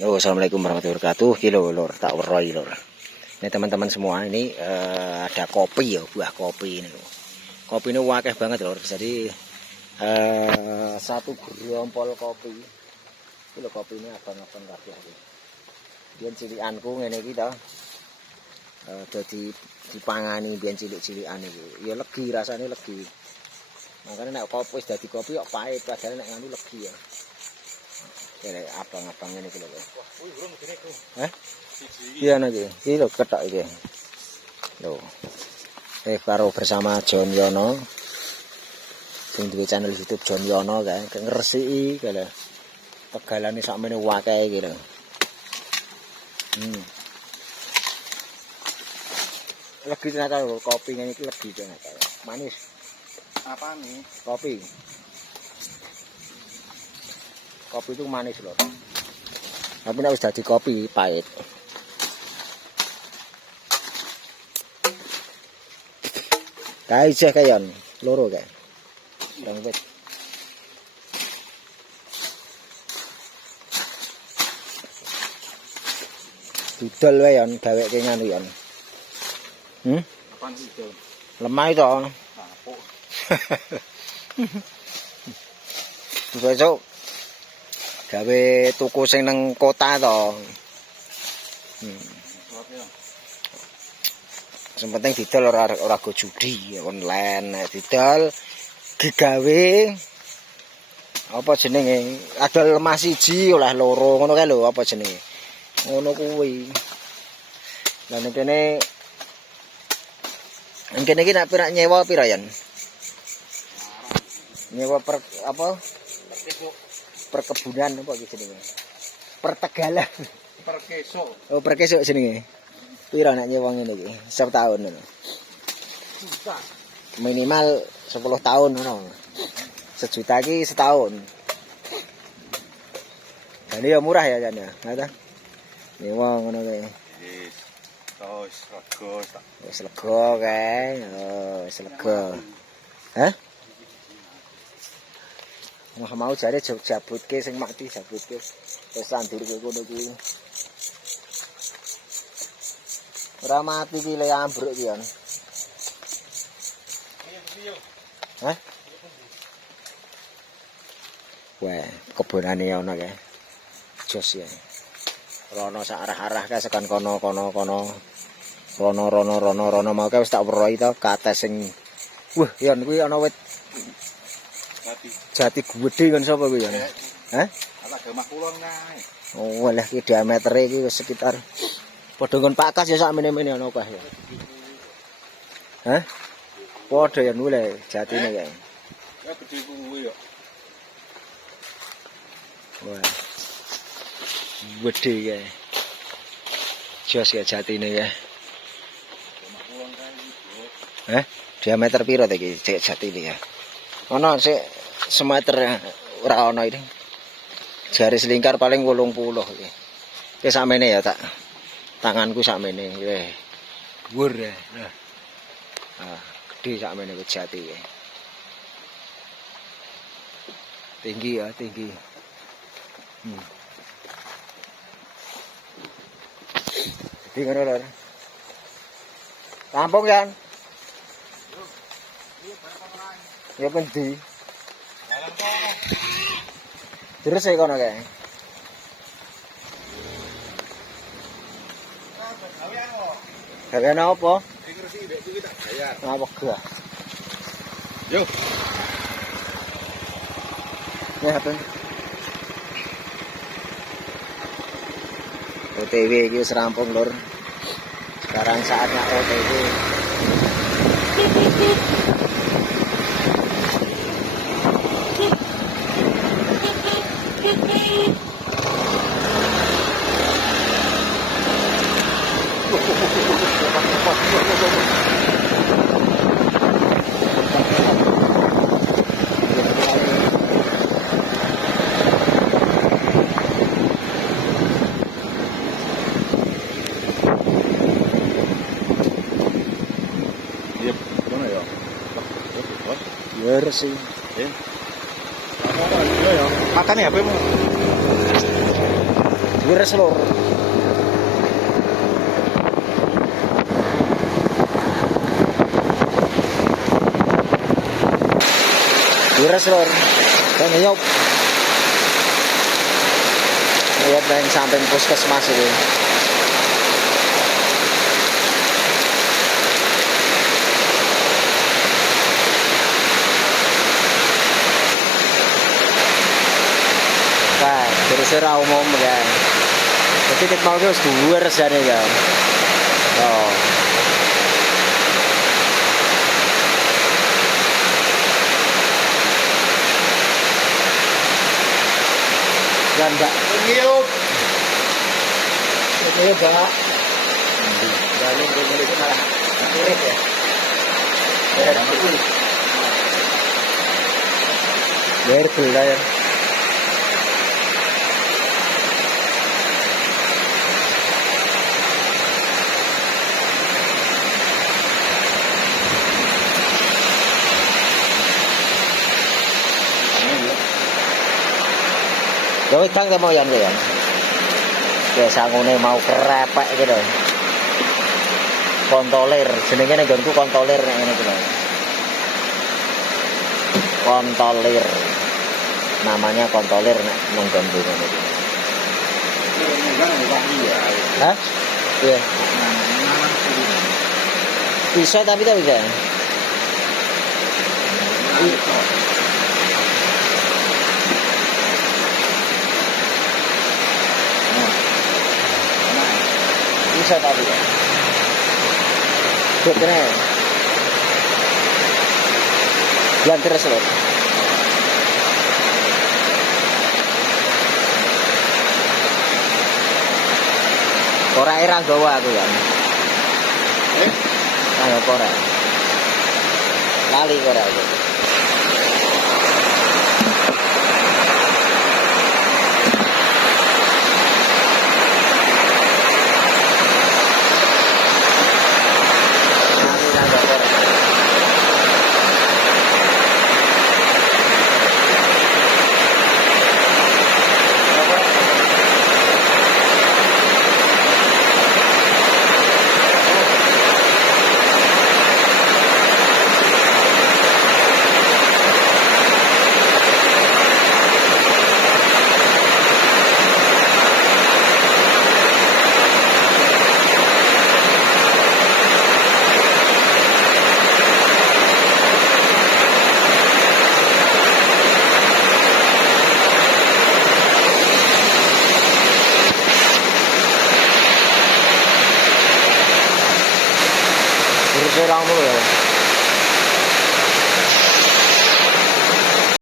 Oh, assalamualaikum warahmatullahi wabarakatuh. Kilo lor, tak weroi lor. Ini teman-teman semua, ini ada kopi ya, buah kopi ini. Kopi ini wakeh banget lor. Jadi satu gerompol kopi. Ini kopi ini abang-abang kabeh. Biyen cilikanku ngene iki to. Dadi dipangani biyen cilik-cilikan iki. Ya legi rasane legi. Makanya nek kopi wis dadi kopi kok pahit, padahal nek nganu legi ya. Kene abang-abang ini lho. Wah, kuwi urung ngene iku. Hah? Iya niki. Iki lho ketok iki. Lho. Karo bersama John Yono. Sing duwe channel YouTube John Yono kae ngresiki kae lho. Tegalane sakmene wakehe iki lho. Legi ternyata lho, kopi ngene iki legi ternyata. Manis. Apa nih? Kopi. Kopi itu manis loh. Tapi nek wis dadi kopi pahit. Kae isih kayon loro kae. Ndang wit. Didol wae yon gaweke nganu yon. Apaan sih itu? Lemah itu. Apuk. Besok gawe tuku sing nang kota to. Sing penting didol ora go judi online, nek didol digawe apa jenenge? Adol lemah siji oleh loro ngono kae lho apa jenenge? Ngono kuwi. Lah nek kene iki nek pira nyewa pira yen? Nyewa per apa? Perkebunan apa gitu jenenge? Pertegalan. Perkeso. Oh, perkeso jenenge. Pira nek nyewa ngene iki? Setahun ngono. Juta. Minimal 10 tahun ngono. Sejuta iki setahun. Dan ya murah ya kan ya. Ngata. Nyewa ngono kae. Wis. Tos rego tak. Wis lega kae. Oh, wis lega. Hah? Mau jare jabutke sing mak dijabutke. Wis sandurke ngono kuwi. Ora mati iki le ambruk iki yon. Hah? Wah, kebonane ono kae. Jos ya. Rono sak arah-arah kae sekan kono. Rono mau kae wis tak weroi to kate sing wah, yon kuwi ana wit jati gedhe kan sapa kuwi ya? Hah? Ala gemah kulon kae. Oh, walah iki diametere iki wis sekitar padha nggon pakas ya sak mene-mene ana kae ya. Hah? Padha ya nule jatine kae. Ya gede kuwi yo. Wah. Gedhe kae. Jos ya jatine kae. Gemah kulon kae iki, Bro. Hah? Diameter piro ta iki jatine ya? Ana sik semeter ora ana iki. Jari selingkar paling 80 iki. Ki sakmene ya tak tanganku sakmene. Dhuwur ya. Nah. Ah, gede sakmene ku jati iki. Tinggi ya, tinggi. Di ngono lho. Rampung kan? Ya pendi. Dalam kono. Terus e kono kae. Gawean kok. Gawean apa? Iki resiki mbek kuwi tak bayar. Apa gak? Yo. Ya apa? OTW iki wis rampung lur. Sekarang saatnya OTW. Iya, mana ya? Ya sih. Makan ya, apa mau? Wires lur. Wires lur. Dan yop. Lihat yang samping puskesmas itu. Nah, terus ora umum kan. Jadi ket mau wis dhuwur jane ya. Oh. Dan Mbak, Ngiup. ini Mbak. Jalan ini itu malah irit ya. Berbel lah ya. Rồi thắng cái mau dần vậy. Kayak sangune mau kerepek gitu. Kontolir, jenenge nek nggonku kontolir nek ngene iki lho. Kontolir. Namanya kontolir nek nang nggonku ngene iki. Hah? Iya. Bisa tapi tak bisa. Bisa tapi ya. Good kena. Jalan terus loh. Ora era gawa aku ya. Ayo ora. Lali ora aku. Terus orang mulu ya.